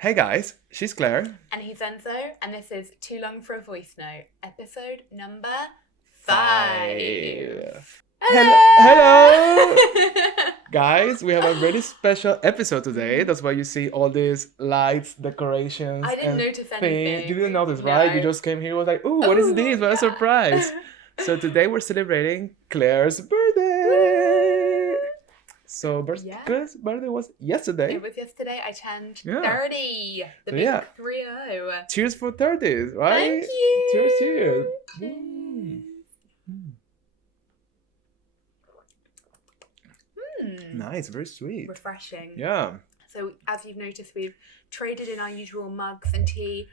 Hey guys, she's Claire. And he's Enzo, and this is Too Long for a Voice Note, episode number 5. Hello! Guys, we have a really special episode today. That's why you see all these lights, decorations, I didn't and notice things. anything. You didn't notice, right? You No. just came here and was like, ooh, what is this? What a surprise. So today we're celebrating Claire's birthday. So Claire's birthday was yesterday. It was yesterday. I turned 30. The So big yeah. 3-0. Cheers for 30s, right? Thank you. Cheers, cheers. Cheers. Nice, very sweet. Refreshing. Yeah. So as you've noticed, we've traded in our usual mugs and tea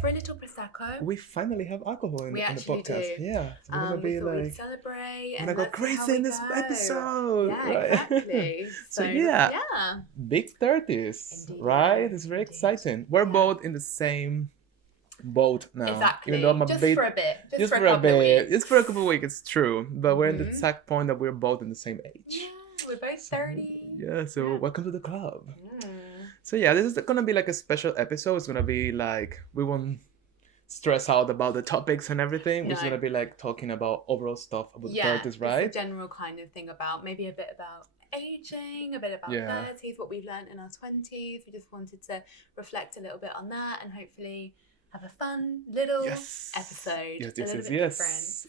for a little prosecco. We finally have alcohol in the podcast. Do. Yeah. So we're gonna be we'd like celebrate. we're gonna go crazy in this episode. Yeah, right? exactly. So yeah. Big 30s. Indeed. Right? It's very exciting. We're both in the same boat now. Exactly. Even though I'm just for a bit. Just for a bit. Just for a couple of weeks, it's true. But we're in the exact point that we're both in the same age. Yeah, we're both 30. Yeah, so welcome to the club. Mm. So yeah, this is gonna be like a special episode. It's gonna be like we won't stress out about the topics and everything. We're just gonna be like talking about overall stuff about the 30s, right? Just a general kind of thing about maybe a bit about aging, a bit about 30s, what we've learned in our 20s. We just wanted to reflect a little bit on that and hopefully have a fun little episode. Yes. Different. So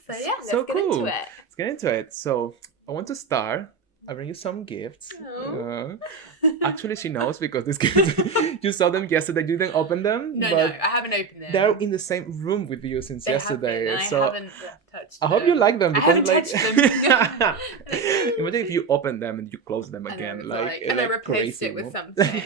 yeah, let's so get cool. into it. Let's get into it. So I want to start. I bring you some gifts. Actually, she knows because these gifts, you saw them yesterday. You didn't open them. No, I haven't opened them. They're in the same room with you since yesterday. And so I haven't touched them. I hope you like them because touched them. Imagine if you open them and you close them again, and I replaced it with something.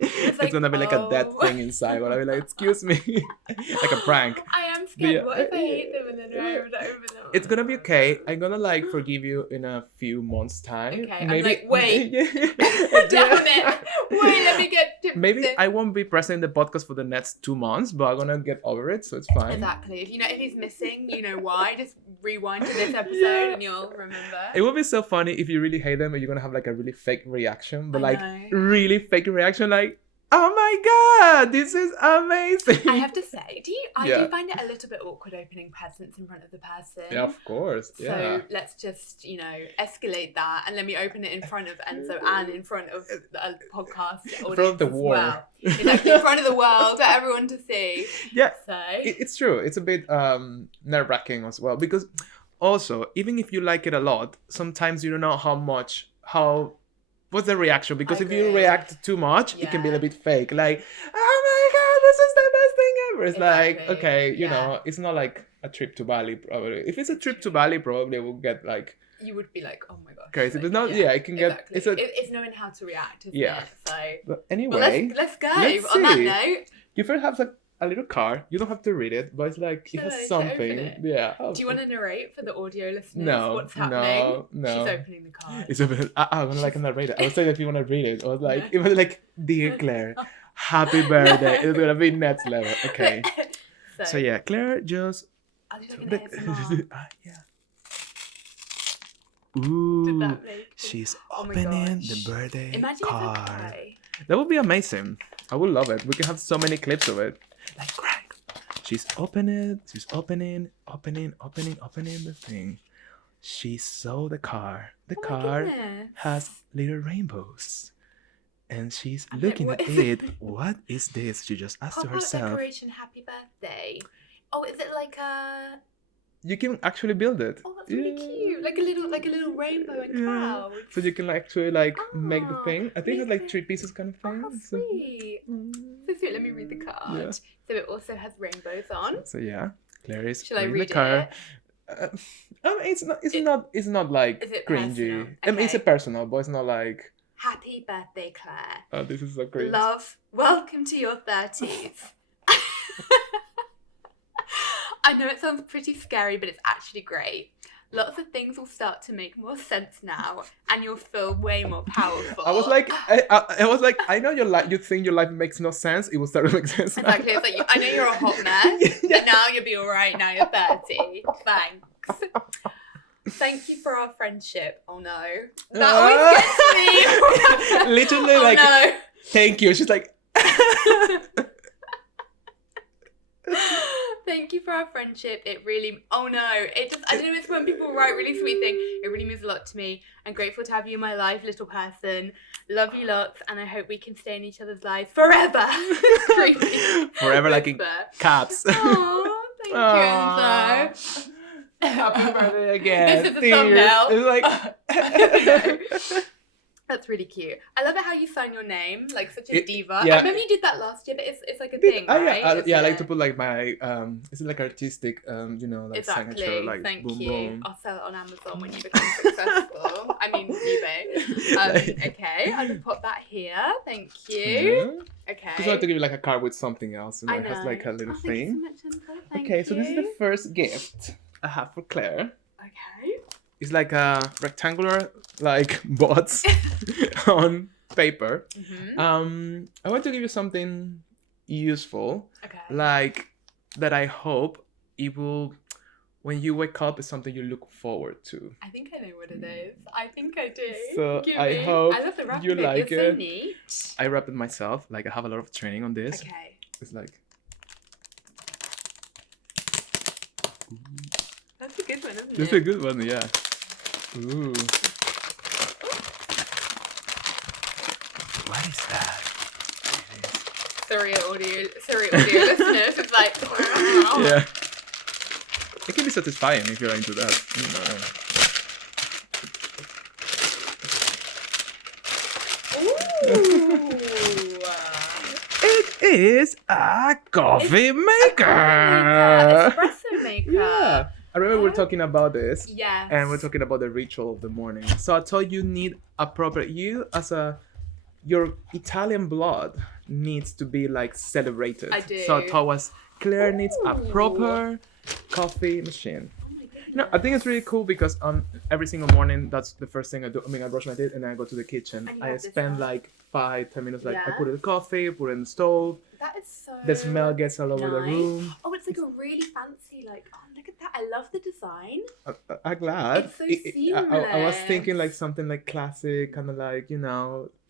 It's gonna be like a dead thing inside. But I'll be like, excuse me, like a prank. I am scared. What if I hate them and then I have to open them? It's gonna be okay. I'm gonna forgive you in a few months' time. Okay. Maybe. I'm like, wait. Damn it. Wait, let me get to maybe I won't be present in the podcast for the next 2 months, but I'm gonna get over it, so it's fine. Exactly. If he's missing, you know why. Just rewind to this episode and you'll remember. It would be so funny if you really hate them and you're gonna have like a really fake reaction, but really fake reaction, like, oh my god, this is amazing. I have to say, do you find it a little bit awkward opening presents in front of the person? Yeah, of course. Yeah. So let's just, escalate that and let me open it in front of Enzo and in front of the podcast audience. In front of the world. Well. Exactly, in front of the world for everyone to see. Yeah. So it's true. It's a bit nerve-wracking as well because also, even if you like it a lot, sometimes you don't know what's the reaction? Because if you react too much, it can be a bit fake. Like, oh my god, this is the best thing ever. It's like, okay, you know, it's not like a trip to Bali, probably. If it's a trip to Bali, probably we'll get like... You would be like, oh my gosh. Crazy. Like, but not, it can get... Exactly. It's knowing how to react, isn't it? So, but anyway... Well, let's go. On that note... You first have like a little card. You don't have to read it, but it's like it has something. Yeah. Do you want to narrate for the audio listeners what's happening? No. She's opening the card. It's open. I'm gonna narrate it. I was saying if you want to read it, or like it was like, dear Claire, happy birthday. It's gonna be next level. Okay. So yeah, Claire just. I'll do like an ASMR. Ooh, she's opening the birthday card. That would be amazing. I would love it. We can have so many clips of it. Like, crank. She's opening the thing. She saw the car. The car has little rainbows. And she's looking at it. What is this? She just asked to herself. Decoration, happy birthday. Oh, is it like a... You can actually build it. Oh, that's really cute. Like a little rainbow and clouds. So you can actually make the thing. I think it has like 3 pieces kind of thing. Oh, sweet. So sweet. Let me read the card. Yeah. So it also has rainbows on. So yeah, Claire is reading the card. It's not like is it cringy. Okay. I mean, it's a personal, but it's not like. Happy birthday, Claire. Oh, this is so cringe. Love, welcome to your 30s. I know it sounds pretty scary, but it's actually great. Lots of things will start to make more sense now, and you'll feel way more powerful. I was like, I know you think your life makes no sense. It will start to make sense. Exactly. It's like, I know you're a hot mess, but now you'll be all right. Now you're 30. Thanks. Thank you for our friendship. Oh no, that always gets me. Literally, thank you. She's like. Thank you for our friendship. It really, I don't know if when people write really sweet things, it really means a lot to me. I'm grateful to have you in my life, little person. Love you lots, and I hope we can stay in each other's lives forever. Forever, like in caps. Oh, thank you, Enzo. Happy birthday again. This is the thumbnail. It's like... That's really cute. I love it how you sign your name, like such a diva. Yeah. I remember you did that last year, but it's like a thing, right? I like to put like my is it like artistic like exactly. signature, like Thank boom you. boom. I'll sell it on Amazon when you become successful. I mean eBay. Okay, I'll just put that here. Thank you. Okay. Just wanted to give you like a card with something else, I it know. has like a little thing. Thank you so much, Enzo. Thank Okay, you. so this is the first gift I have for Claire. Okay. It's like a rectangular like box on paper. Mm-hmm. I want to give you something useful, Okay. like that I hope it will, when you wake up, is something you look forward to. I think I know what it is. I think I do. So Give I me. hope I love the wrapping you paper. like It's so it. neat. I wrapped it myself. Like I have a lot of training on this. Okay. It's like That's a good one, isn't this is a good one, yeah. Ooh. What is that? Sorry, audio listeners. It's like, Yeah. It can be satisfying if you're into that. Ooh. It is a coffee maker. Espresso maker. Yeah. I remember we were talking about this. Yes. And we're talking about the ritual of the morning. So I thought you need your Italian blood needs to be like celebrated. I do. So I thought Claire needs a Ooh. proper coffee machine. Oh my goodness. No, I think it's really cool because every single morning that's the first thing I do. I mean, I brush my teeth and then I go to the kitchen. And you I have this spend one? like 5-10 minutes. Like I Yeah. put in the coffee, put it in the stove. That is so The smell gets all over the nice. room. Oh, it's like a really fancy, like, oh, look at that. I love the design. I'm glad. It's so I was seamless. thinking like something like classic, kind of like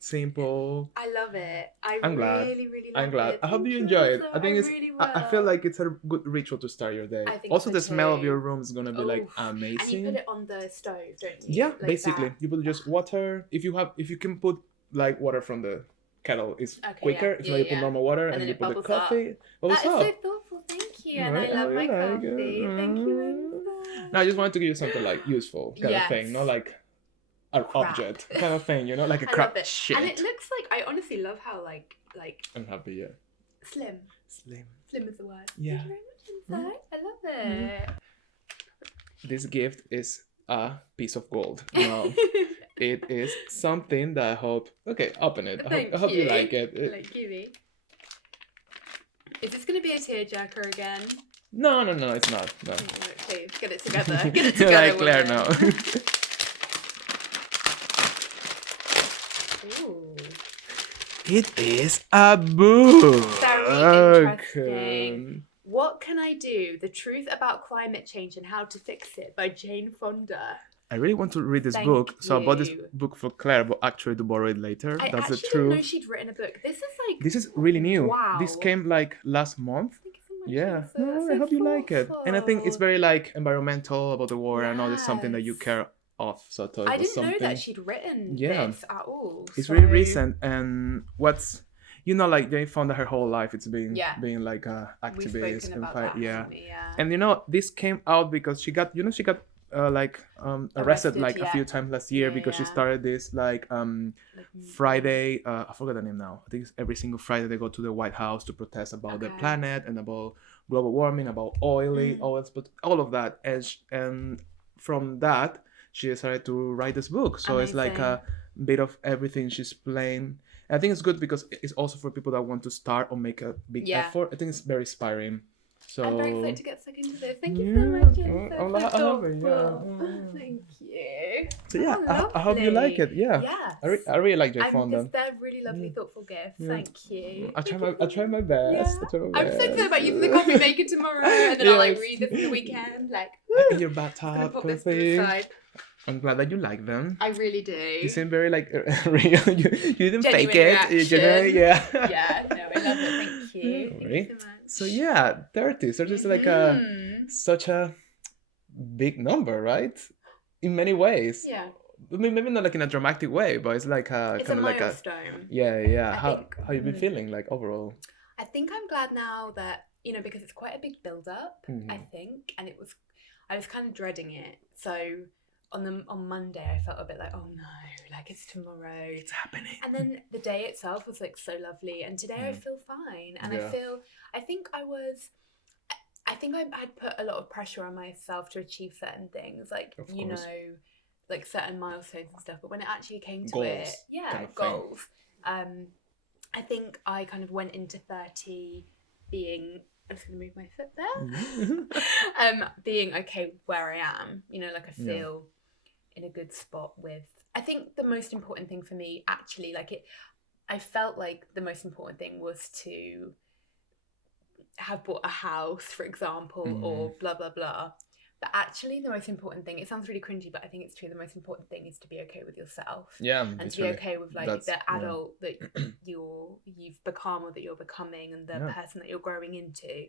simple. I love it. I'm glad. Really, really love I'm glad. it. I hope Thank you enjoy it. Enzo. I think it's. really I feel will. like it's a good ritual to start your day. I think Also, so the smell of too. your room is gonna be like Oof. And you amazing. put it on the stove, don't you? Yeah, Like basically, that. you put just water. If you can put like water from the kettle, it's Okay, quicker. yeah, If yeah, not, you put yeah. normal water And and then you it put the bubbles up. coffee. Bubbles That is up. so thoughtful. Thank you. And Right, I love I my like it. coffee. Thank you, Enzo. No, I just wanted to give you something like useful kind of thing, Yes. not like an Crap. object kind of thing, like a I crap love it. shit. And it looks like, I honestly love how like I'm happy, yeah. slim. Slim. Slim is the word. Yeah. Thank you very much, Enzo. I love it. This gift is a piece of gold. No, it is something that I hope. Okay, open it. I hope you like it. Like Kiwi. Is this going to be a tearjerker again? No, it's not. No. Please, get it together. Get it together. Like Claire woman. now. Ooh. It is a book. Very interesting. What Can I Do? The Truth About Climate Change and How to Fix It by Jane Fonda. I really want to read this Thank book, so I bought this you. book for Claire, but actually to borrow it later. I That's the actually didn't know truth. she'd written a book. This is like... This is really new. Wow. This came like last month. Thank you so much, Yeah, Enzo. no, That's I so hope you like it. And I think it's thoughtful. very like environmental about the war. I know it's something that you Yes. care of. So I thought it I was didn't know something. that she'd written Yeah. this at all. It's so... really recent, and what's like Jane Fonda, her whole life it's been Yeah. being like a We've activist spoken and about fight. that, Yeah, haven't we? Yeah. and this came out because she got arrested like a yeah. few times last year Yeah, because she yeah. started this like Like, Friday. I forgot the name now. I think it's every single Friday they go to the White House to protest about the Okay. planet and about global warming, about oils, but all of that. And from that, she decided to write this book. So it's like a bit of everything she's playing. And I think it's good because it's also for people that want to start or make a big Yeah. effort. I think it's very inspiring. So I'm very excited to get stuck into this. Thank you Yeah. so much, Jane. Oh, So I love it, yeah. thoughtful. Thank you. So yeah, Oh, I hope you like it. Yeah, Yes. I really like Jane Fonda. They're really lovely, thoughtful gifts. Yeah. Thank you. I try my best. Yeah. I try my I'm best. so excited about using the coffee maker tomorrow, and then I'll like Yes. read this in the weekend. Like, In your I'm gonna bathtub, put this to the coffee. side. I'm glad that you like them. I really do. You seem very like real. You didn't Genuine fake it. You reaction. didn't, yeah. Yeah, no, love it. Thank you. Thank you so much. So yeah, 30. So it's like such a big number, right? In many ways. Yeah. I mean, maybe not like in a dramatic way, but it's like it's kind a of like milestone. Yeah. How you been feeling like overall? I think I'm glad now that, you know, because it's quite a big build up, I think, and I was kind of dreading it. So on Monday I felt a bit like, oh no, like it's tomorrow. It's happening. And then the day itself was like so lovely, and today I feel fine. And I think I'd put a lot of pressure on myself to achieve certain things, like, you know, like certain milestones and stuff. But when it actually came to goals, goals. I think I kind of went into 30 being, I'm just going to move my foot there, being okay where I am, you know, like I feel in a good spot with, I think the most important thing for me actually, I felt like the most important thing was to have bought a house, for example, or blah, blah, blah. But actually the most important thing, it sounds really cringy, but I think it's true, the most important thing is to be okay with yourself. Yeah. And literally. To be okay with like the adult that you've become or that you're becoming, and the person that you're growing into.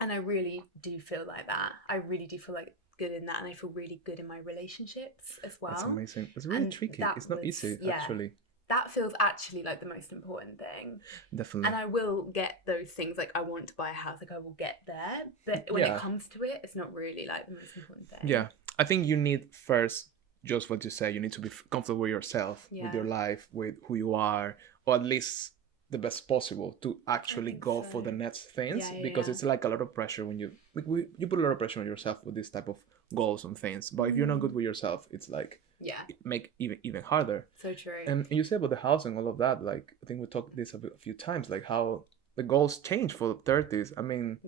And I really do feel like that. I really do feel like good in that, and I feel really good in my relationships as well. That's amazing. It's really tricky. It's not easy actually. That feels actually like the most important thing. Definitely. And I will get those things, like I want to buy a house, like I will get there. But when it comes to it, it's not really like the most important thing. Yeah. I think you need first, just what you say, you need to be comfortable with yourself, with your life, with who you are, or at least the best possible to actually go for the next things. Because it's like a lot of pressure when you put a lot of pressure on yourself with this type of goals and things. But if you're not good with yourself, it's like it make even harder. So true. And you say about the house and all of that, like I think we talked this a few times, like how the goals change for the 30s. I mean,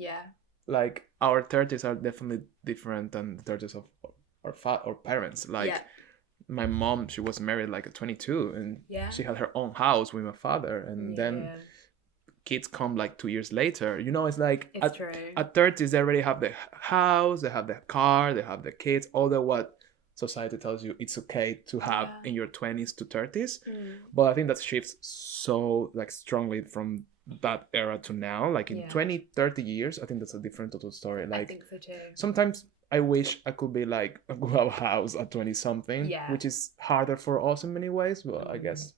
like our 30s are definitely different than the 30s of our parents. Like my mom, she was married like at 22, and she had her own house with my father, and then kids come like 2 years later. You know, it's like at 30s they already have the house, they have the car, they have the kids, all the what society tells you it's okay to have in your 20s to 30s. But I think that shifts so like strongly from that era to now, like in 20-30 years. I think that's a different total story. Like I think so too. Sometimes I wish I could be like a grow house at 20 something, which is harder for us in many ways, but I guess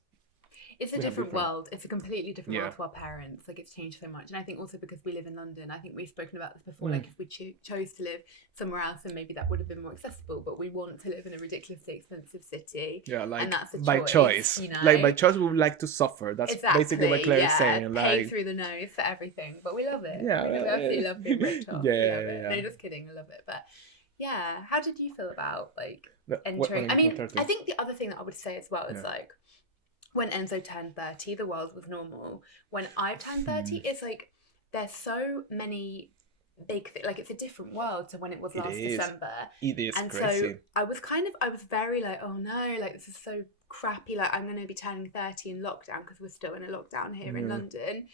it's a different world. It's a completely different world to our parents. Like it's changed so much. And I think also because we live in London, I think we've spoken about this before, like if we chose to live somewhere else, then maybe that would have been more accessible, but we want to live in a ridiculously expensive city. Like and that's by choice. You know? Like by choice we would like to suffer. That's basically what Claire is saying. Like pay through the nose for everything. But we love it. We absolutely love being rich. No, just kidding. I love it. But yeah, how did you feel about like entering? I mean, I think the other thing that I would say as well is like when Enzo turned 30, the world was normal. When I turned 30, it's like there's so many big things. Like it's a different world to when it was last December. It is and crazy. So I was very like, oh no, like this is so crappy. Like I'm going to be turning 30 in lockdown because we're still in a lockdown here in London.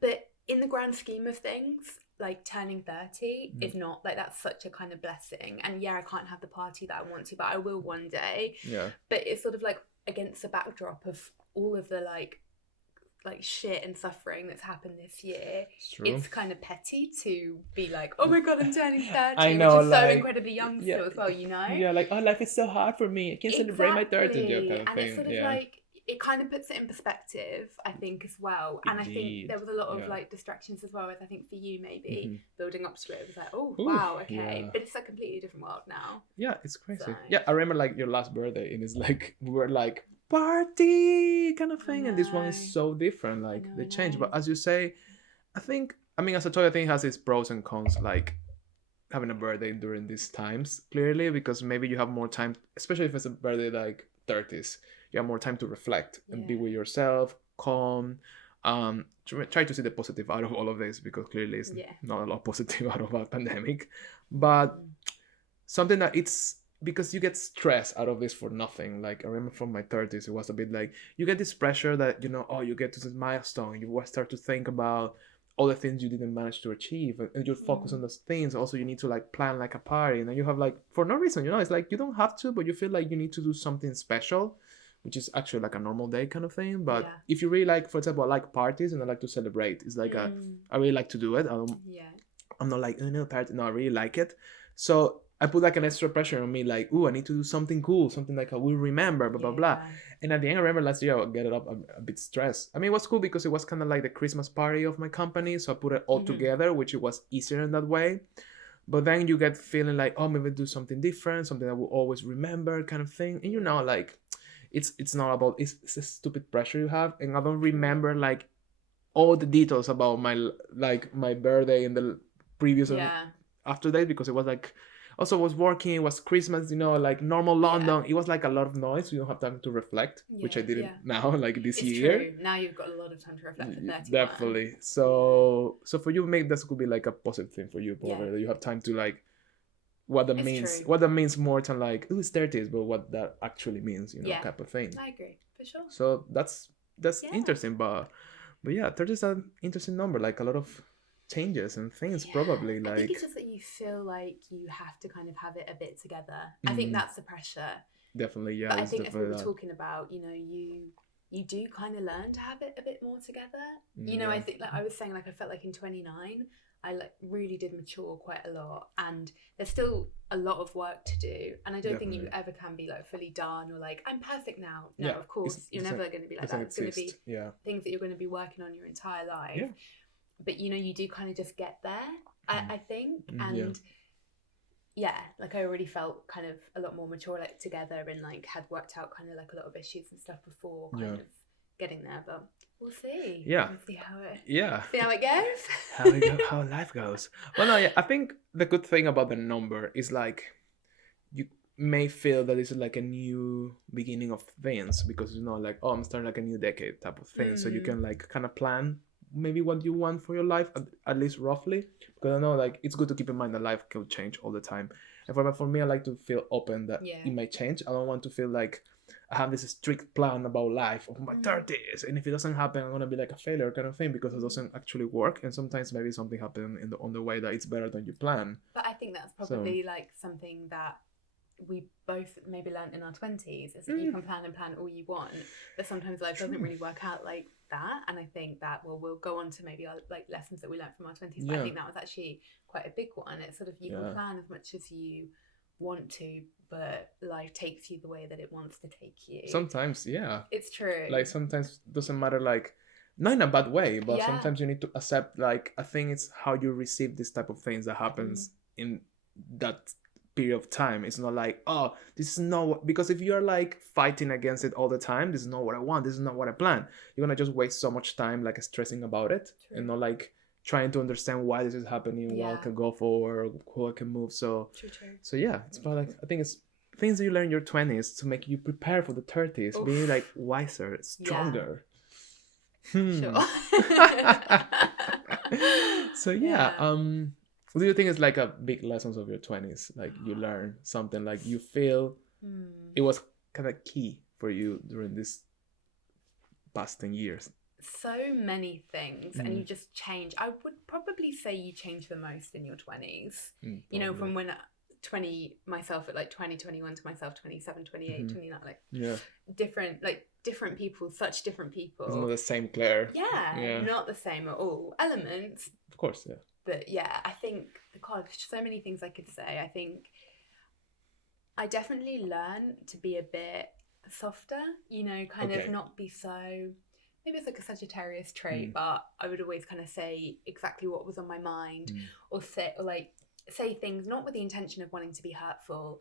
But in the grand scheme of things, like turning 30 is not like, that's such a kind of blessing. And I can't have the party that I want to, but I will one day. But it's sort of like against the backdrop of all of the like shit and suffering that's happened this year, it's kind of petty to be like, oh my god, I'm turning 30. I know, which is like, so incredibly young still as well, you know? Like, oh, life is so hard for me, I can't celebrate my 30th kind of and thing. It's sort of like, it kind of puts it in perspective, I think, as well. And I think there was a lot of like distractions as well, as I think for you maybe building up to it. It was like, oh wow, okay. But it's a completely different world now. Yeah, it's crazy. So. Yeah, I remember like your last birthday, and it's like we were like party kind of thing, and this one is so different. Like they change, but as you say, I mean, as I told you, I think it has its pros and cons. Like having a birthday during these times, clearly, because maybe you have more time, especially if it's a birthday like 30s. You have more time to reflect and be with yourself, calm. Try to see the positive out of all of this, because clearly it's not a lot positive out of a pandemic. But something that it's because you get stress out of this for nothing. Like I remember from my 30s, it was a bit like you get this pressure that, you know, oh, you get to this milestone. You start to think about all the things you didn't manage to achieve, and you focus on those things. Also, you need to like plan like a party, and then you have like, for no reason, you know, it's like you don't have to, but you feel like you need to do something special which is actually like a normal day kind of thing. But Yeah. if you really like, for example, I like parties and I like to celebrate. It's like I really like to do it. I'm not like, oh no, party. No, I really like it. So I put like an extra pressure on me, like, oh, I need to do something cool, something like I will remember, blah, blah, blah. And at the end, I remember last year I get it up a bit stressed. I mean, it was cool because it was kind of like the Christmas party of my company. So I put it all together, which it was easier in that way. But then you get feeling like, oh, maybe do something different, something I will always remember kind of thing. And you know, like, it's not about, it's a stupid pressure you have. And I don't remember like all the details about my birthday and the previous after that, because it was like, also was working, it was Christmas, you know, like normal London. It was like a lot of noise, so you don't have time to reflect, which I didn't now, like this year. True. Now you've got a lot of time to reflect for 31. Definitely. So for you, maybe this could be like a positive thing for you, probably, that you have time to like what that means. What that means more than like, oh, it's 30s, but what that actually means, you know, type of thing. I agree, for sure. So that's interesting, but yeah, 30 is an interesting number, like a lot of changes and things, probably. Like, I think it's just that you feel like you have to kind of have it a bit together. I think that's the pressure. Definitely, yeah. But I think as we were talking about, you know, you do kind of learn to have it a bit more together. You know, I think, like I was saying, like I felt like in 29, I like really did mature quite a lot, and there's still a lot of work to do. And I don't think you ever can be like fully done or like I'm perfect now. No, of course you're never going to be like that. It's going to be things that you're going to be working on your entire life. Yeah. But you know, you do kind of just get there, I think. And like I already felt kind of a lot more mature, like together, and like had worked out kind of like a lot of issues and stuff before kind of getting there. But we'll see. We'll see how it goes. How life goes. Well, no, I think the good thing about the number is like you may feel that it's like a new beginning of things, because you know, like, oh, I'm starting like a new decade type of thing. So you can like kind of plan maybe what you want for your life, at least roughly, because I know like it's good to keep in mind that life can change all the time. And for me, I like to feel open that it might change. I don't want to feel like I have this strict plan about life of my 30s, and if it doesn't happen, I'm gonna be like a failure kind of thing, because it doesn't actually work. And sometimes maybe something happened on the way that it's better than you plan. But I think that's probably like something that we both maybe learned in our 20s, is that you can plan all you want, but sometimes life doesn't really work out like that. And I think that we'll go on to maybe our like lessons that we learned from our 20s, but I think that was actually quite a big one. It's sort of you can plan as much as you want to, but life takes you the way that it wants to take you. Sometimes it's true. Like sometimes doesn't matter, like not in a bad way, but sometimes you need to accept, like, I think it's how you receive this type of things that happens in that period of time. It's not like, oh, this is not what, because if you're like fighting against it all the time, this is not what I want, this is not what I plan, you're gonna just waste so much time like stressing about it. And not like trying to understand why this is happening, what I can go for, who I can move. So it's about like, I think it's things that you learn in your 20s to make you prepare for the 30s. Being like wiser, stronger. Sure. So what do you think is like a big lessons of your 20s? Like you learn something, like you feel it was kind of key for you during this past 10 years? So many things, and you just change. I would probably say you change the most in your 20s. You know, from when myself at like 20, 21 to myself 27, 28, 29, like different people, such different people. It's not the same Claire. Not the same at all. Elements, of course, but I think, God, so many things I could say. I think I definitely learned to be a bit softer, you know, kind of not be so, maybe it's like a Sagittarius trait, but I would always kind of say exactly what was on my mind, or say things not with the intention of wanting to be hurtful,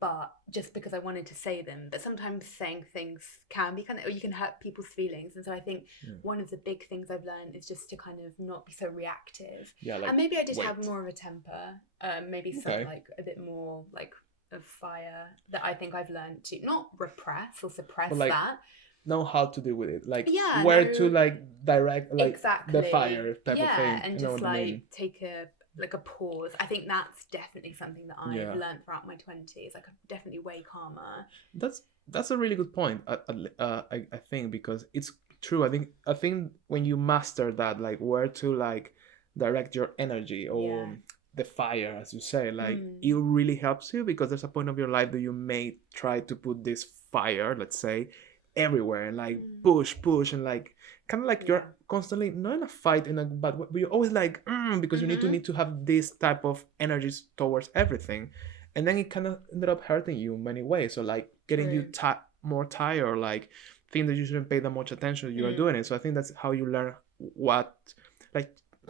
but just because I wanted to say them. But sometimes saying things can be or you can hurt people's feelings. And so I think one of the big things I've learned is just to kind of not be so reactive. Like, and maybe I did have more of a temper, maybe some like a bit more like of fire, that I think I've learned to not repress or suppress, like, that. Know how to deal with it, like where to like direct like the fire type of thing. And just like take a pause. I think that's definitely something that I've learned throughout my 20s. Like I'm definitely way calmer. That's a really good point. I think, because it's true. I think when you master that, like where to like direct your energy, or the fire, as you say, like it really helps you, because there's a point of your life that you may try to put this fire, let's say, everywhere, and like push, and like kind of like you're constantly not in a fight in a but you're always like because you need to have this type of energies towards everything, and then it kind of ended up hurting you in many ways. So like getting you more tired, like think that you shouldn't pay that much attention, you are doing it. So I think that's how you learn what, like,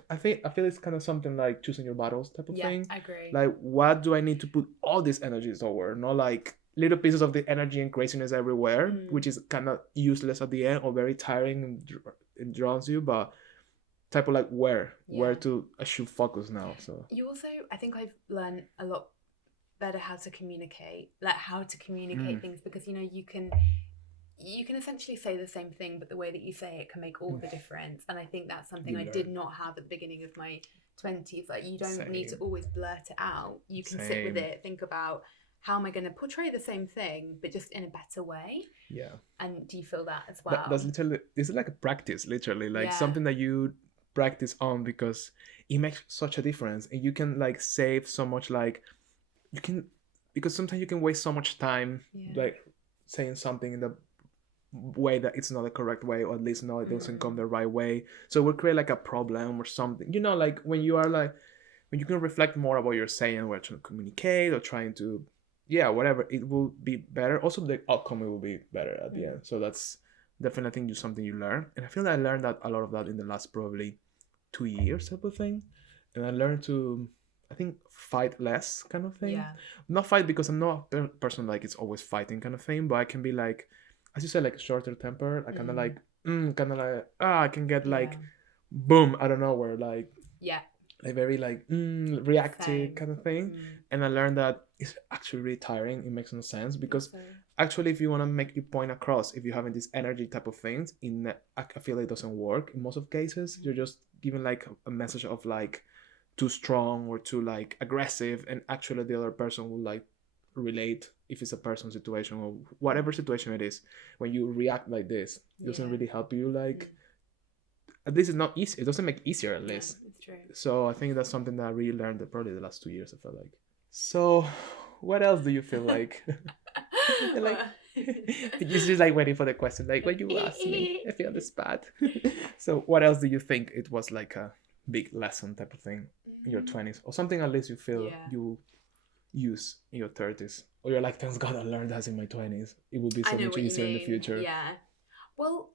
I feel it's kind of something like choosing your battles type of thing. I agree. Like, what do I need to put all these energies toward? Not like little pieces of the energy and craziness everywhere, which is kind of useless at the end or very tiring and drowns you. But type of like where to I should focus now. So you also, I think I've learned a lot better how to communicate things, because you know you can essentially say the same thing, but the way that you say it can make all the difference. And I think that's something I did not have at the beginning of my 20s. Like, you don't need to always blurt it out. You can sit with it, think about, how am I going to portray the same thing, but just in a better way? Yeah. And do you feel that as well? That's literally, it's like a practice, literally, like something that you practice on, because it makes such a difference, and you can like save so much, like you can, because sometimes you can waste so much time like saying something in the way that it's not the correct way, or at least no, it doesn't come the right way, so it will create like a problem or something, you know, like when you are like, when you can reflect more about what you're saying, or trying to communicate or trying to whatever, it will be better. Also the outcome will be better at the end. So that's definitely, I think, something you learn, and I feel that I learned that a lot of that in the last probably 2 years type of thing. And I learned to, I think, fight less kind of thing. Not fight because I'm not a person like it's always fighting kind of thing, but I can be like, as you said, like shorter temper. I kind of like I can get like boom out of nowhere, like like very like reactive kind of thing. And I learned that it's actually really tiring. It makes no sense, because actually if you want to make your point across, if you're having this energy type of things, I feel like it doesn't work in most of cases. You're just giving like a message of like too strong or too like aggressive, and actually the other person will like relate, if it's a personal situation or whatever situation it is. When you react like this, it doesn't really help you, like at least it's not easy. It doesn't make it easier, at least. It's true. So I think that's something that I really learned probably the last 2 years, I felt like. So what else do you feel like? Like it's just like waiting for the question, like when you ask me, I feel on the spot. So what else do you think it was like a big lesson type of thing in your 20s, or something at least you feel you use in your 30s, or you're like, thanks God I learned that in my 20s, it will be so much easier in the future? Well,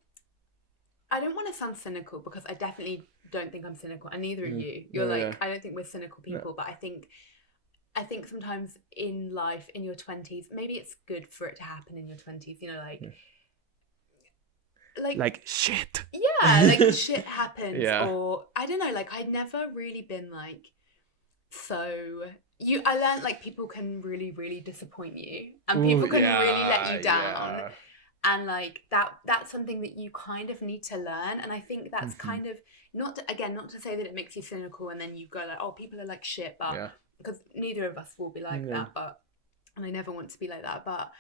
I don't want to sound cynical, because I definitely don't think I'm cynical, and neither are you. You're I don't think we're cynical people, but I think sometimes in life, in your 20s, maybe it's good for it to happen in your 20s, you know, like shit. Like shit happens, or I don't know, like I'd never really been like, I learned like people can really, really disappoint you, and people can really let you down. And like that's something that you kind of need to learn. And I think that's kind of not to say that it makes you cynical and then you go like, oh, people are like shit, but because neither of us will be like that, but and I never want to be like that, but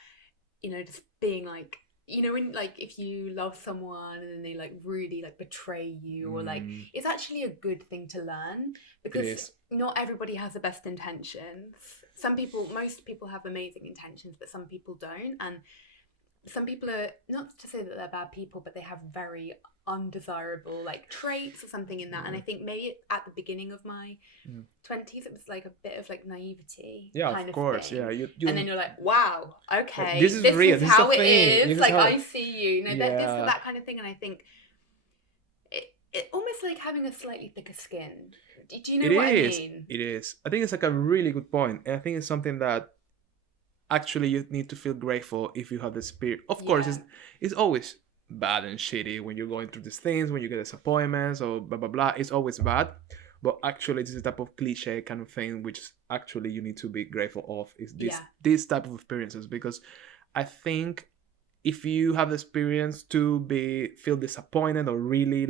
you know, just being like, you know, when like if you love someone and then they like really like betray you, or like it's actually a good thing to learn, because not everybody has the best intentions. Most people have amazing intentions, but some people don't. And some people are, not to say that they're bad people, but they have very undesirable like traits or something in that. And I think maybe at the beginning of my 20s, it was like a bit of like naivety. Kind of course thing. You and then you're like, wow, okay, this is real. This is how it is. Like, I see you. You know, that kind of thing. And I think it almost like having a slightly thicker skin. Do you know what I mean? It is. I think it's like a really good point. And I think it's something that actually you need to feel grateful if you have the spirit. Of course, it's always bad and shitty when you're going through these things, when you get disappointments or blah blah blah. It's always bad, but actually this is a type of cliche kind of thing which actually you need to be grateful of, is this type of experiences. Because I think if you have the experience to feel disappointed or really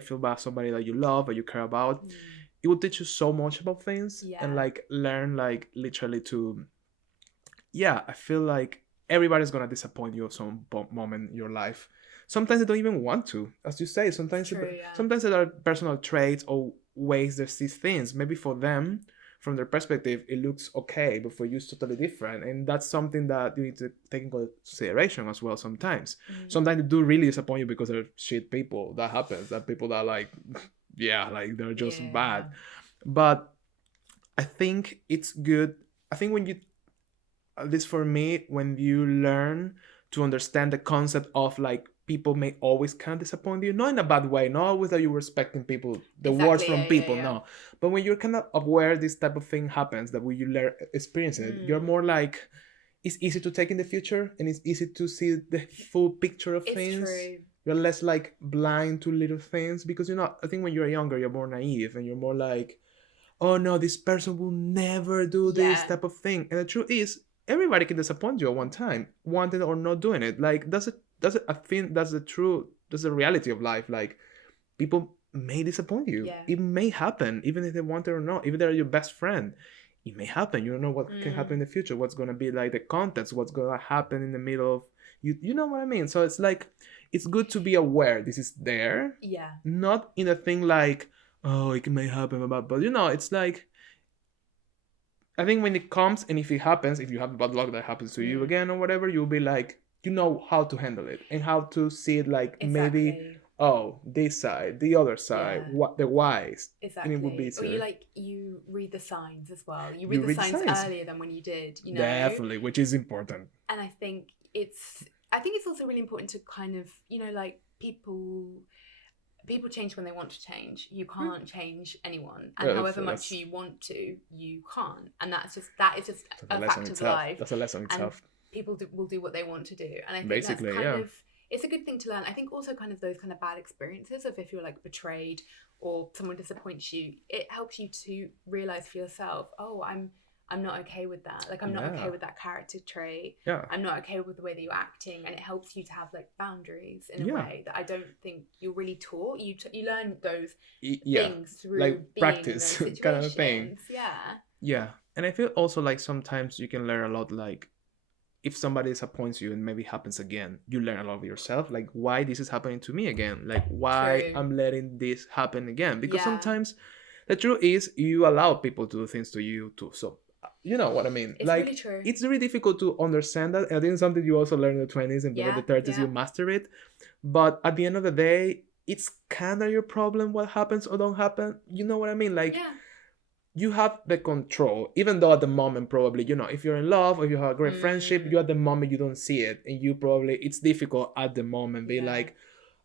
feel bad somebody that you love or you care about, it will teach you so much about things and like learn like literally to I feel like everybody's gonna disappoint you at some moment in your life. Sometimes they don't even want to, as you say. Sometimes there are personal traits or ways they see things. Maybe for them, from their perspective, it looks okay, but for you it's totally different. And that's something that you need to take into consideration as well sometimes. Sometimes they do really disappoint you because they're shit people. That happens. That people that like, yeah, like they're just bad. But I think it's good. I think when you, at least for me, when you learn to understand the concept of like people may always kind of disappoint you, not in a bad way, not always that you were expecting people, the words from people, no. But when you're kind of aware this type of thing happens, that when you learn, experience it, you're more like, it's easy to take in the future and it's easy to see the full picture of things. True. You're less like blind to little things because you're not, I think when you're younger, you're more naive and you're more like, oh no, this person will never do this type of thing. And the truth is, everybody can disappoint you at one time, wanting or not doing it. Like that's I think that's the reality of life. Like people may disappoint you. It may happen, even if they want it or not. Even if they're your best friend, it may happen. You don't know what can happen in the future. What's gonna be like the context? What's gonna happen in the middle of you? You know what I mean? So it's like it's good to be aware this is there. Yeah. Not in a thing like, oh, it may happen, but you know, it's like, I think when it comes, and if it happens, if you have bad luck that happens to you again or whatever, you'll be like, you know how to handle it and how to see it like maybe, oh, this side, the other side, what the whys. Exactly. And it would be or you read the signs as well. You read the signs earlier than when you did, you know? Definitely, which is important. And I think it's also really important to kind of, you know, like people change when they want to change. You can't change anyone, and however much you want to, you can't. And that is just a fact of life. That's a lesson itself. People will do what they want to do, and I think that's kind of, it's a good thing to learn. I think also kind of those kind of bad experiences of if you're like betrayed or someone disappoints you, it helps you to realize for yourself, oh, I'm not okay with that. Like, I'm not okay with that character trait. Yeah. I'm not okay with the way that you're acting. And it helps you to have, like, boundaries in a way that I don't think you're really taught. You learn those things through like being practice in those kind of thing. Yeah. Yeah. And I feel also like sometimes you can learn a lot, like, if somebody disappoints you and maybe happens again, you learn a lot of yourself. Like, why this is happening to me again? Like, why I'm letting this happen again? Because sometimes the truth is you allow people to do things to you too. So, you know what I mean? It's like, really true. It's really difficult to understand that. And I think it's something you also learn in the 20s and by the 30s you master it. But at the end of the day, it's kind of your problem what happens or don't happen. You know what I mean? Like, you have the control, even though at the moment probably, you know, if you're in love or you have a great friendship, you at the moment you don't see it. And you probably, it's difficult at the moment. Be like,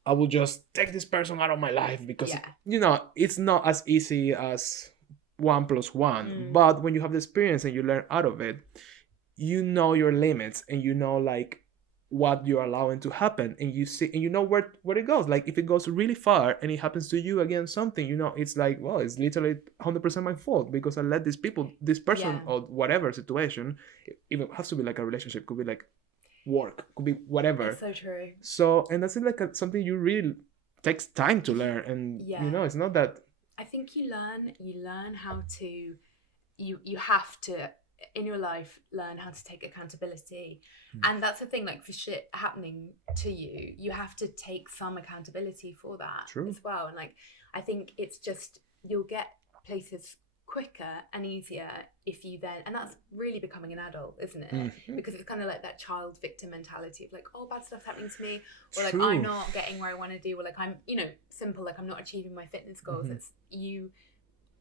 I will just take this person out of my life because, you know, it's not as easy as 1 + 1. But when you have the experience and you learn out of it, you know your limits and you know like what you're allowing to happen, and you see and you know where it goes. Like if it goes really far and it happens to you again something, you know, it's like, well, it's literally 100% my fault because I let this person or whatever situation, it even has to be like a relationship, could be like work, could be whatever. That's so true. So, and that's like something you really takes time to learn, and you know, it's not that. I think you learn how to, you have to in your life learn how to take accountability. And that's the thing, like for shit happening to you, you have to take some accountability for that as well. And like I think it's just, you'll get places quicker and easier if you then, and that's really becoming an adult, isn't it? Because it's kind of like that child victim mentality of like, oh, bad stuff's happening to me, or like I'm not getting where I want to do, or like I'm, you know, simple, like I'm not achieving my fitness goals. It's, you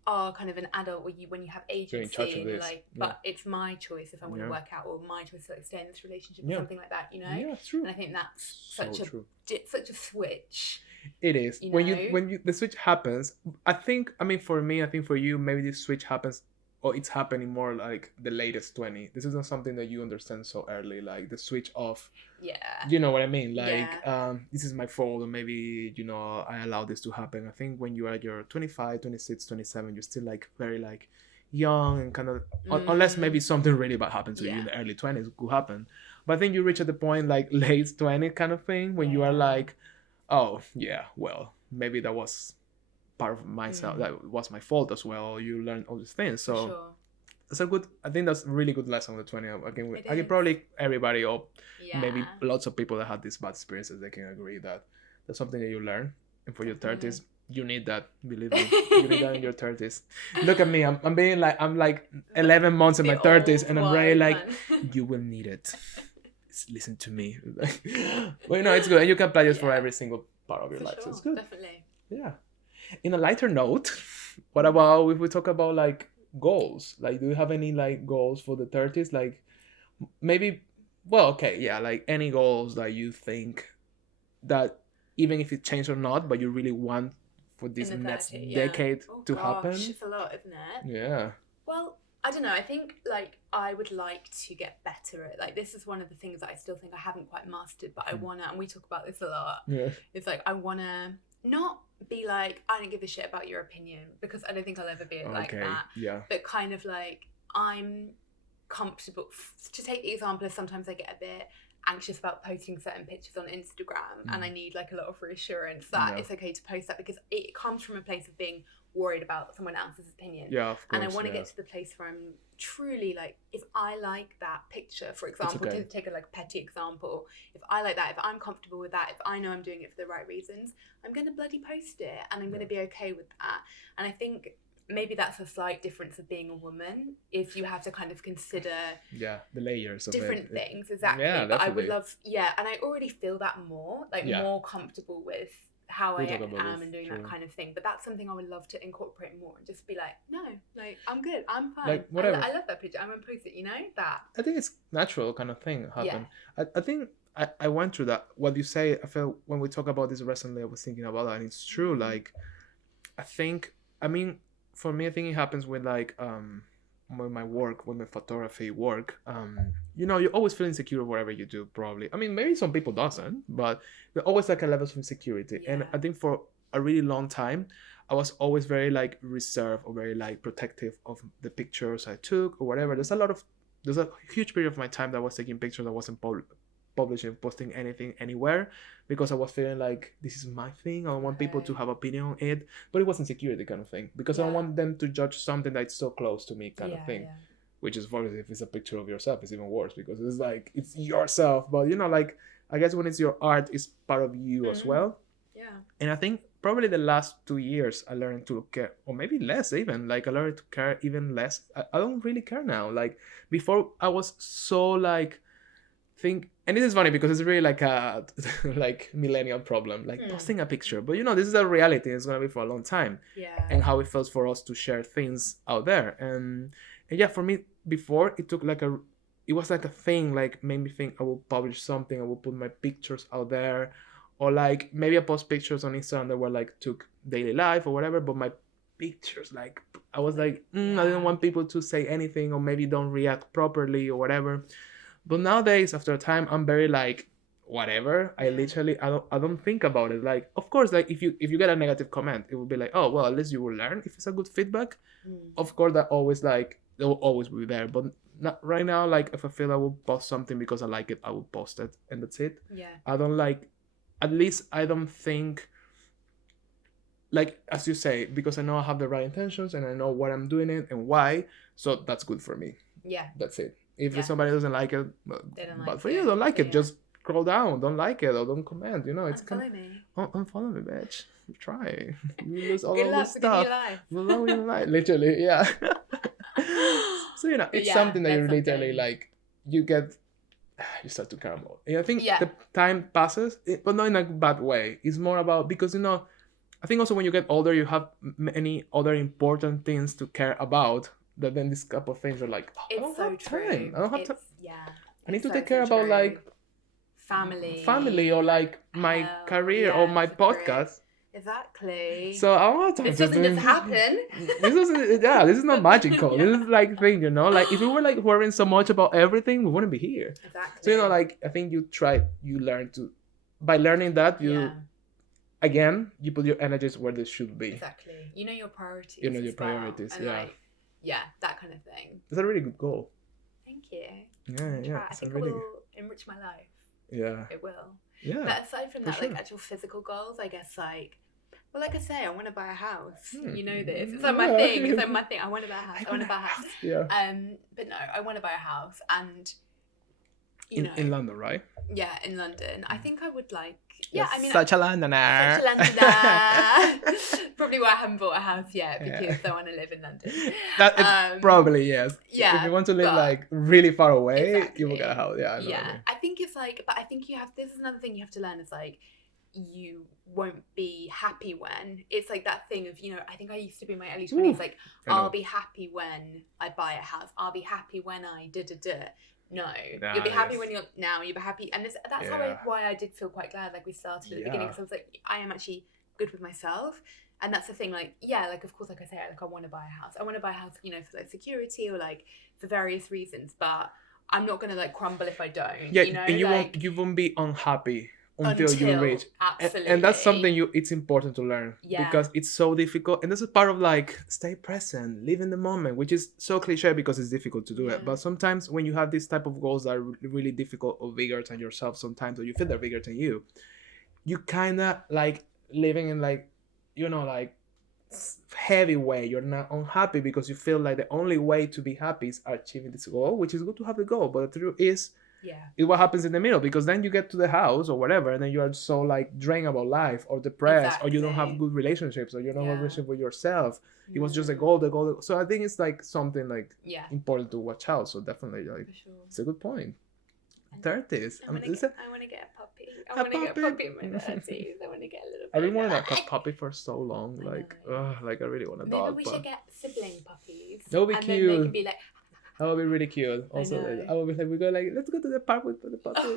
are kind of an adult when you have agency and like, but it's my choice if I want to work out, or my choice to like stay in this relationship or something like that, you know? Yeah, true. And I think that's such a switch. It is. When you the switch happens, I think for me, I think for you, maybe this switch happens, or it's happening more like the latest 20. This is not something that you understand so early, like the switch off. You know what I mean? Like, this is my fault, or maybe, you know, I allowed this to happen. I think when you are at your 25, 26, 27, you're still like very like young and kind of, unless maybe something really bad happened to you in the early 20s, it could happen. But I think you reach at the point like late 20s kind of thing, when you are like, oh yeah, well, maybe that was part of myself, that was my fault as well. You learn all these things, so that's I think that's a really good lesson with the 20. I can probably everybody, or maybe lots of people that had these bad experiences, they can agree that that's something that you learn. And for your 30s, You need that, believe me. You need that in your 30s. Look at me. I'm like 11 months in my 30s, and I'm really like, you will need it. Listen to me. Well, you know, it's good, and you can apply this for every single part of your life. So it's good. Definitely. Yeah. In a lighter note, what about if we talk about like goals? Like, do you have any like goals for the 30s? Like, maybe, well, okay, yeah, like any goals that you think that even if it changed or not, but you really want for this next decade to happen? It's a lot, isn't it? Yeah. Well, I don't know. I think like I would like to get better at, like, this is one of the things that I still think I haven't quite mastered, but I wanna, and we talk about this a lot. Yeah. It's like I wanna not be like, I don't give a shit about your opinion, because I don't think I'll ever be like that. Yeah. But kind of like I'm comfortable. To take the example of sometimes I get a bit anxious about posting certain pictures on Instagram, and I need like a lot of reassurance that it's okay to post that, because it comes from a place of being worried about someone else's opinion. Yeah, of course, and I want to get to the place where I'm truly like, if I like that picture, for example, to take a like petty example, if I like that, if I'm comfortable with that, if I know I'm doing it for the right reasons, I'm going to bloody post it, and I'm going to be okay with that. And I think maybe that's a slight difference of being a woman, if you have to kind of consider the layers of different things. Exactly. Yeah, but I would love, and I already feel that more, like more comfortable with how I am and doing that kind of thing. But that's something I would love to incorporate more, and just be like, no, like I'm good, I'm fine. Like, whatever. I love that picture, I'm gonna post it, you know, that. I think it's natural kind of thing happen. I think I went through that. What you say, I felt when we talk about this recently, I was thinking about that, and it's true. Like, I mean, for me, I think it happens with like with my work, with my photography work. You know, you always feel insecure whatever you do, probably. I mean, maybe some people doesn't, but there's always like a level of insecurity. And I think for a really long time, I was always very like reserved or very like protective of the pictures I took or whatever. There's a huge period of my time that I was taking pictures that wasn't publishing, posting anything anywhere, because I was feeling like this is my thing. I don't want people to have opinion on it, but it was insecurity kind of thing, because I don't want them to judge something that's so close to me kind of thing. Which is funny, if it's a picture of yourself, it's even worse, because it's like it's yourself, but you know, like I guess when it's your art, it's part of you as well. And I think probably the last 2 years I learned to care, or maybe less even, like I learned to care even less. I don't really care now. Like before I was so like and this is funny because it's really like a like millennial problem, like posting a picture, but you know, this is a reality, it's gonna be for a long time. And how it feels for us to share things out there, and yeah, for me before it was like a thing, like made me think I will publish something, I will put my pictures out there, or like maybe I post pictures on Instagram that were like took daily life or whatever, but my pictures, like I was like I didn't want people to say anything, or maybe don't react properly or whatever. But nowadays, after a time, I'm very like, whatever. I don't think about it. Like, of course, like if you get a negative comment, it will be like, oh well, at least you will learn. If it's a good feedback, of course, that always like they will always be there. But not right now. Like if I feel I will post something because I like it, I will post it, and that's it. I don't like. At least I don't think. Like as you say, because I know I have the right intentions and I know what I'm doing it and why, so that's good for me. That's it. If somebody doesn't like it, but for you, don't like it, just scroll down, don't like it, or don't comment. You know, it's unfollow me, bitch. Try. You lose all of this stuff. Literally, yeah. So you know, it's something that you literally like. You start to care more. And I think the time passes, but not in a bad way. It's more about, because you know, I think also when you get older, you have many other important things to care about. That then this couple of things are like, I don't have time. I don't have time. I need to take care about like family, or like my career or my podcast. Exactly. So I don't have time. This doesn't just happen. This is not magical. This is like thing, you know. Like if we were like worrying so much about everything, we wouldn't be here. Exactly. So you know, like I think by learning that again, you put your energies where they should be. Exactly. You know your priorities. You know your priorities. And that kind of thing. It's a really good goal. Thank you. Yeah. I think it will enrich my life. Yeah. It will. Yeah. But aside from that, like actual physical goals, I guess like I say, I want to buy a house. You know this. It's like my thing. It's like my thing. I want to buy a house. I want to buy a house. Yeah. But no, I want to buy a house, and you know, in London, right? Yeah, in London. I think I would like Yeah, I mean, such a Londoner. Such a Londoner. Probably why I haven't bought a house yet, because I want to live in London. That is probably, yes. Yeah. If you want to live like really far away, exactly. you will get a house. Yeah, I know yeah. what I mean. I think it's like, but I think you have. This is another thing you have to learn. Is like, you won't be happy when it's like that thing of, you know, I think I used to be in my early 20s, like, I'll be happy when I buy a house. I'll be happy when I da-da-da. No, you'll be happy when you'll be happy, and that's why I did feel quite glad, like we started at the beginning, because I was like, I am actually good with myself, and that's the thing, like, like, of course, like I say, like, I want to buy a house, you know, for like security or like for various reasons, but I'm not gonna like crumble if I don't. You know, and you won't be unhappy until you reach, and that's something it's important to learn, because it's so difficult, and this is part of like stay present, live in the moment, which is so cliche because it's difficult to do it, but sometimes when you have this type of goals that are really difficult or bigger than yourself, sometimes, or you feel they're bigger than you kind of like living in like, you know, like heavy way. You're not unhappy because you feel like the only way to be happy is achieving this goal, which is good to have the goal, but the truth is is what happens in the middle, because then you get to the house or whatever, and then you are so like drained about life or depressed, or you don't have good relationships, or you don't have a relationship with yourself. It was just the goal. So I think it's like something like important to watch out. So definitely, like, it's a good point. 30s. I want to get a puppy. I want to get a puppy in my 30s. I want to get a little. I've been wanting a puppy for so long. Like I really want a dog. Maybe we should get sibling puppies. That would be cute. Then they can be like. That would be really cute. Also, I would be like, we go like, let's go to the park with the puppy.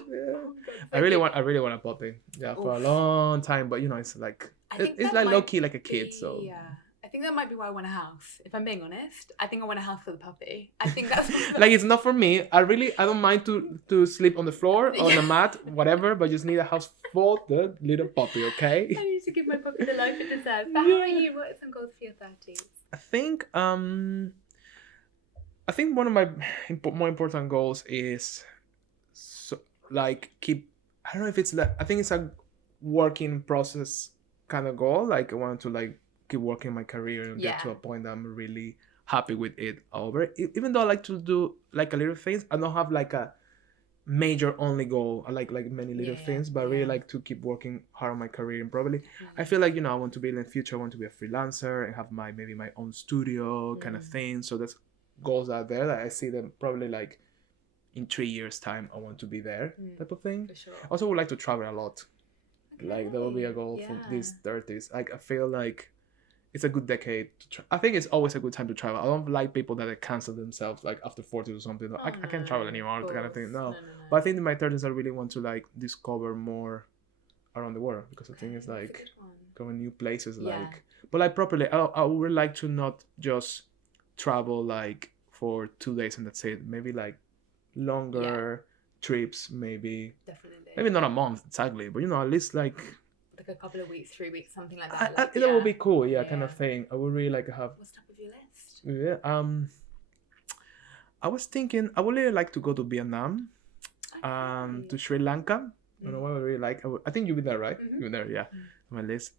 I really want a puppy. Yeah, for a long time. But you know, it's like it's like low key like a kid. So yeah, I think that might be why I want a house. If I'm being honest, I think I want a house for the puppy. I think that's like, it's not for me. I don't mind to sleep on the floor, on the mat, whatever. But just need a house for the little puppy. Okay. I need to give my puppy the life it deserves. But how are you? What are some goals for your 30s? I think one of my more important goals is keep. I don't know if it's like, I think it's a working process kind of goal. Like, I want to like keep working my career and get to a point that I'm really happy with it over. Even though I like to do like a little things, I don't have like a major only goal. I like many little things, but I really like to keep working hard on my career, and probably I feel like, you know, I want to be in the future. I want to be a freelancer and have maybe my own studio kind of thing. So that's goals out there that I see them probably like in 3 years time. I want to be there, type of thing. For sure. Also would like to travel a lot. Okay. Like that will be a goal for these 30s. Like, I feel like it's a good decade to I think it's always a good time to travel. I don't like people that cancel themselves like after 40 or something. I can't travel anymore, kind of thing. No. But I think in my 30s I really want to like discover more around the world, because I think it's like going new places, like, but like properly. I would like to not just travel like for 2 days and that's it. Maybe like longer trips, maybe not a month exactly, but you know, at least like a couple of weeks, 3 weeks, something like that. Like, that would be cool, kind of thing. I would really like to have. What's top of your list? I was thinking I would really like to go to Vietnam, to Sri Lanka. I don't know what I would really like. I think you've been there, right? You've been there, yeah. On my list.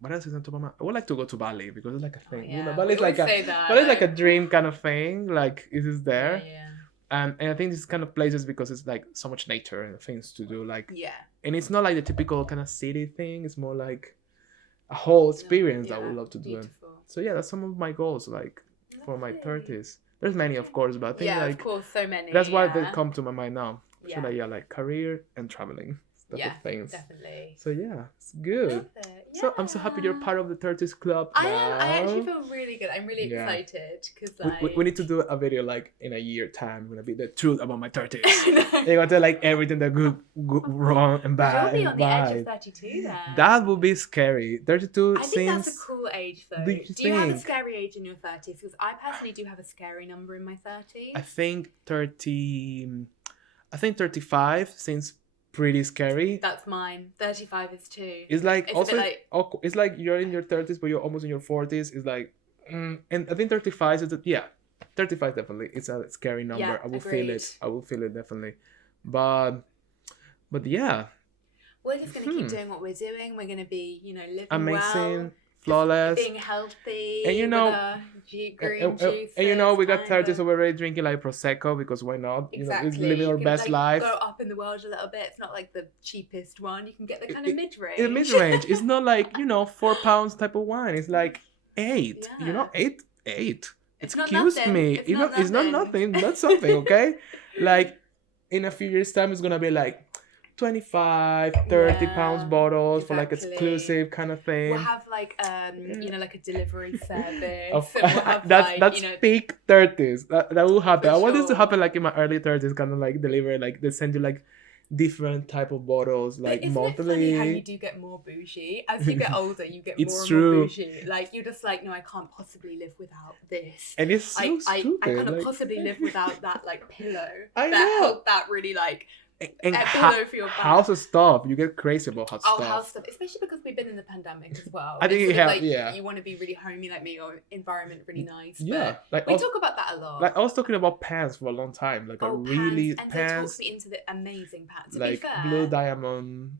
What else is on top of my? I would like to go to Bali, because it's like a thing. You know, Bali's like a dream kind of thing. Like, it is there. And I think this kind of places, because it's like so much nature and things to do, like, and it's not like the typical kind of city thing. It's more like a whole experience that I would love to do. So that's some of my goals, like, for my 30s. There's many, of course, but I think like, of course, so many. That's why they come to my mind now. So like career and traveling. Type of things. Definitely. So it's good. So I'm so happy you're part of the 30s club now. I am. I actually feel really good. I'm really excited, because like we need to do a video like in a year time. We're gonna be the truth about my 30s. They're gonna tell like everything that good, wrong, and bad. You'll be on the edge of 32 then. That would be scary. 32 I think that's a cool age though. Do you have a scary age in your 30s? Because I personally do have a scary number in my 30s. I think 35 seems pretty scary. That's mine. 35 is too. It's like also it's like you're in your 30s but you're almost in your 40s. It's like and I think 35 is 35 definitely. It's a scary number. I will feel it definitely. But yeah. We're just gonna keep doing what we're doing. We're gonna be, living amazing. well. flawless. Being healthy. And you know, with a green juice. and you know, we got 30, so we're already drinking like prosecco because why not? Exactly. You know, living our best like, life. Go up in the world a little bit. It's not like the cheapest one. You can get the kind of mid-range. It's mid-range. It's not like, you know, 4 pounds type of wine. It's like 8. Yeah. You know, 8. Excuse nothing. me. It's not nothing. That's something, okay? Like in a few years' time, it's gonna be like 25, 30 pounds bottles for like exclusive kind of thing. We'll have like you know, like a delivery service. Of, and we'll have, that's like, you know, peak 30s. That will happen. I want this to sure. happen like in my early 30s, kind of like deliver, like they send you like different type of bottles like isn't monthly. It funny how you do get more bougie as you get older? You get It's more and true. more bougie. Like you're just like, no, I can't possibly live without this. And it's so stupid. I can't like, possibly live without that like pillow. I that know. held that really like and all over your back. house of stuff. You get crazy about house stuff. House stuff, especially because we've been in the pandemic as well. I think It's you sort of have, like, you want to be really homey like me, or environment really nice. Yeah, like we talk about that a lot. Like I was talking about pants for a long time, like a really pants. Enzo talks me into the amazing pants. To like be fair, blue diamond.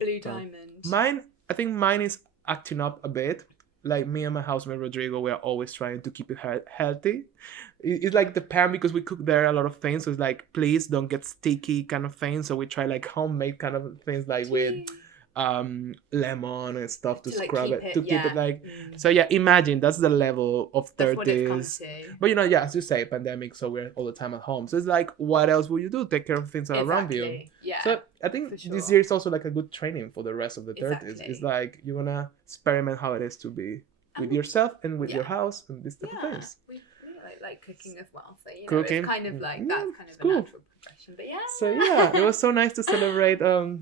Mine, I think mine is acting up a bit. Like me and my housemate Rodrigo, we are always trying to keep it healthy. It's like the pan because we cook there a lot of things. So it's like, please don't get sticky kind of thing. So we try like homemade kind of things like with lemon and stuff to scrub it, to keep it like. So yeah, imagine that's the level of 30s. But you know, yeah, as you say, pandemic, so we're all the time at home. So it's like, what else will you do? Take care of things around you. Yeah. So I think this year is also like a good training for the rest of the 30s. It's like you wanna experiment how it is to be with yourself and with your house and this type of things. We like cooking as well, so you know, cooking, it's kind of like that's kind of a natural progression. But yeah. So yeah, it was so nice to celebrate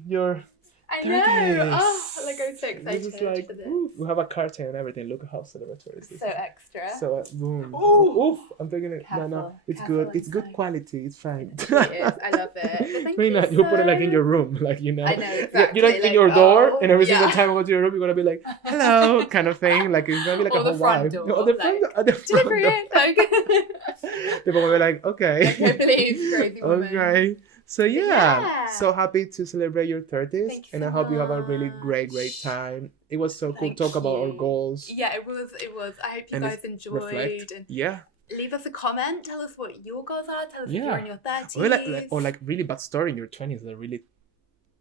your. I know. Oh, like I'm so excited this is like, for this. We have a curtain and everything. Look at how celebratory this is. So extra. So boom. Ooh. I'm thinking it. No. It's good. It's good quality. It's fine. It is. I love it. Thank you. You put it like in your room, like you know. I know exactly. You know, in your door, and every single time I go to your room, you're gonna be like, "Hello," kind of thing. Like it's gonna be like or a the whole front vibe. door. No, the front door. The front door. Like. People will be like, "Okay." Okay, please, crazy woman. Okay. So yeah, so happy to celebrate your 30s, and I hope you have a really great time. It was so cool to talk about our goals. Yeah, it was. I hope you guys enjoyed. And leave us a comment. Tell us what your goals are. Tell us if you're in your 30s. Or like really bad story in your 20s that really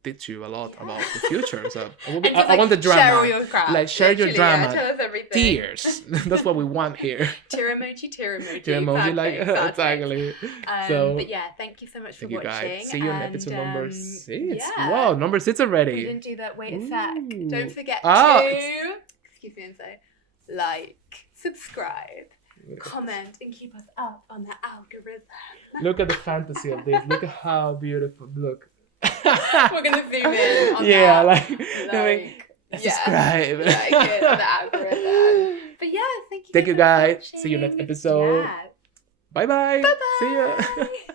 teach you a lot about the future. So I want the drama. Share all your crap. Like share your drama. Tell us everything. Tears. That's what we want here. Tear emoji. Tear emoji, like exactly. So, but yeah, thank you so much for watching. Guys. See you in episode number 6. Yeah. Wow, number 6 already. We didn't do that. Wait a sec. Don't forget to excuse me and say like, subscribe, comment, and keep us up on the algorithm. Look at the fantasy of this. Look at how beautiful. Look. We're gonna zoom in on that. Like subscribe. Like it on the algorithm. But yeah, thank you. Thank you guys. See you next episode. Bye bye. Bye bye. See ya.